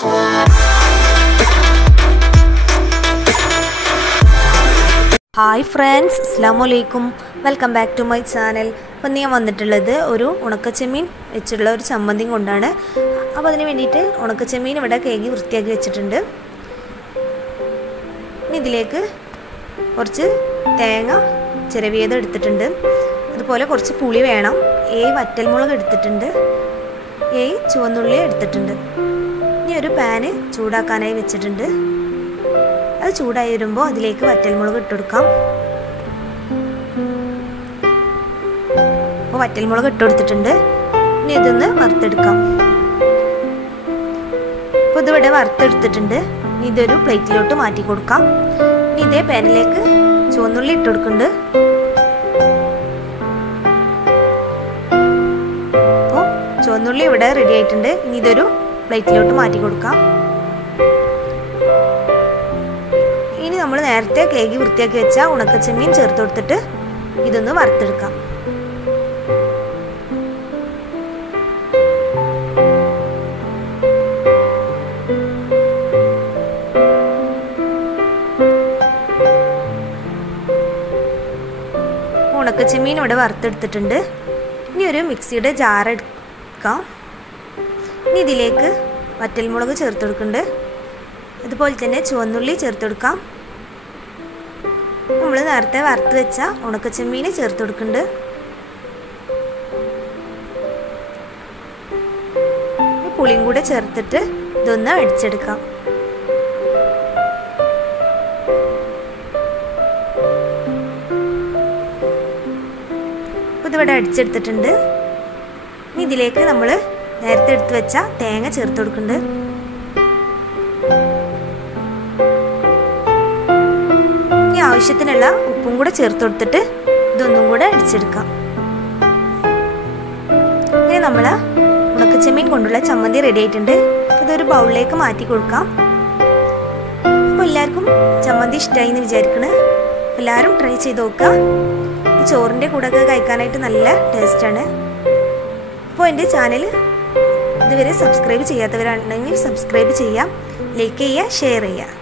Hi friends, Assalamualaikum. Welcome back to my channel. അപ്പോൾ ഞാൻ വന്നിട്ടുള്ളത് ഒരു ഉണക്കച്ചെമ്മീൻ വെച്ചുള്ള ഒരു ചമ്മന്തി കൊണ്ടാണ്. അപ്പോൾ അതിനു വേണ്ടിയിട്ട് ഉണക്കച്ചെമ്മീൻ ഇവിടെ കഴുകി വൃത്തിയാക്കി വെച്ചിട്ടുണ്ട്. ഇനി ഇതിലേക്ക് കുറച്ച് തേങ്ങ ചിരവിയത് എടുത്തിട്ടുണ്ട്. അതുപോലെ കുറച്ച് പുളി വേണം. വറ്റൽമുളക് എടുത്തിട്ടുണ്ട്. ചുവന്നുള്ളി എടുത്തിട്ടുണ്ട്. ഇനി ഒരു പാൻ ചൂടാക്കാനായി വെച്ചിട്ടുണ്ട്. അത് ചൂടായി വരുമ്പോൾ അതിലേക്ക് വറ്റൽമുളക് ഇട്ട് കൊടുക്കാം. അപ്പോൾ വറ്റൽമുളക് ഇട്ട് കൊടുത്തിട്ടുണ്ട്. ഇനി ഇതൊന്ന് വറുത്തെടുക്കാം. അപ്പോൾ ഇതിവിടെ വറുത്തെടുത്തിട്ടുണ്ട്. ഇനി ഇതൊരു പ്ലേറ്റിലോട്ട് മാറ്റി കൊടുക്കാം. ഇനി ഇതേ പാനിലേക്ക് ചുവന്നുള്ളി ഇട്ട് കൊടുക്കുന്നുണ്ട്. അപ്പോൾ ചുവന്നുള്ളി ഇവിടെ റെഡി ആയിട്ടുണ്ട്. ഇനി ഇതൊരു പ്ലേറ്റിലോട്ട് മാറ്റി കൊടുക്കാം. ഇനി നമ്മൾ നേരത്തെ കഴുകി വൃത്തിയാക്കി വെച്ച ഉണക്കച്ചെമ്മീൻ ചേർത്ത് കൊടുത്തിട്ട് ഇതൊന്ന് വറുത്തെടുക്കാം. ഉണക്കച്ചെമ്മീൻ ഇവിടെ വറുത്തെടുത്തിട്ടുണ്ട്. ഇനി ഒരു മിക്സിയുടെ ജാർ എടുക്കാം. ഇനി ഇതിലേക്ക് വറ്റൽമുളക് ചേർത്ത് കൊടുക്കുന്നുണ്ട്. അതുപോലെ തന്നെ ചുവന്നുള്ളി ചേർത്ത് കൊടുക്കാം. നമ്മൾ നേരത്തെ വറുത്ത് വെച്ച ഉണക്കച്ചെമ്മീൻ ചേർത്ത് കൊടുക്കുന്നുണ്ട്. പുളിയും കൂടെ ചേർത്തിട്ട് ഇതൊന്ന് അടിച്ചെടുക്കാം. ഇതിവിടെ അടിച്ചെടുത്തിട്ടുണ്ട്. ഇനി ഇതിലേക്ക് നമ്മൾ നേരത്തെ എടുത്ത് വെച്ച തേങ്ങ ചേർത്ത് കൊടുക്കുന്നുണ്ട്. ആവശ്യത്തിനുള്ള ഉപ്പും കൂടെ ചേർത്ത് കൊടുത്തിട്ട് ഇതൊന്നും കൂടെ അടിച്ചെടുക്കാം. ഇനി നമ്മൾ ഉണക്കച്ചെമ്മീൻ കൊണ്ടുള്ള ചമ്മന്തി റെഡി ആയിട്ടുണ്ട്. ഇതൊരു ബൗളിലേക്ക് മാറ്റി കൊടുക്കാം. അപ്പോൾ എല്ലാവർക്കും ചമ്മന്തി ഇഷ്ടമായി എന്ന് വിചാരിക്കണേ. എല്ലാവരും ട്രൈ ചെയ്ത് നോക്കുക. ഈ ചോറിൻ്റെ കൂടെയൊക്കെ കഴിക്കാനായിട്ട് നല്ല ടേസ്റ്റാണ്. അപ്പോൾ എൻ്റെ ചാനൽ ഇതുവരെ സബ്സ്ക്രൈബ് ചെയ്യാത്തവരാണെങ്കിൽ സബ്സ്ക്രൈബ് ചെയ്യാം, ലൈക്ക് ചെയ്യുക, ഷെയർ ചെയ്യുക.